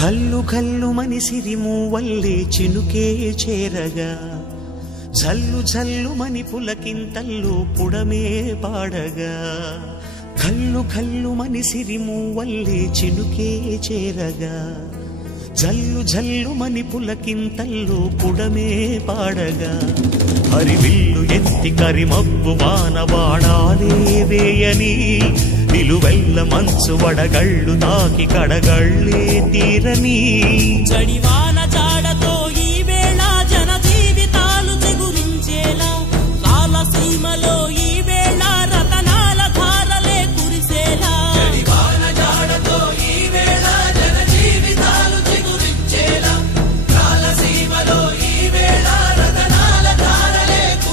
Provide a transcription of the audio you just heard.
కల్లు కల్లు మనిసిరి మూవల్లే చినుకే చేరగా జల్లు జల్లు మని పులకింతల్లు పుడమే పాడగా కల్లు కల్లు మనిసిరి మూవల్లే చినుకే చేరగా జల్లు జల్లు మని పులకింతల్లు పుడమే పాడగా హరివిల్లు ఎత్తి కరిమబ్బు వానవాడాలే వేయని నిలువెల్ల మంచు వడగళ్ళు తాకి కడగళ్ళే తీరని చడివా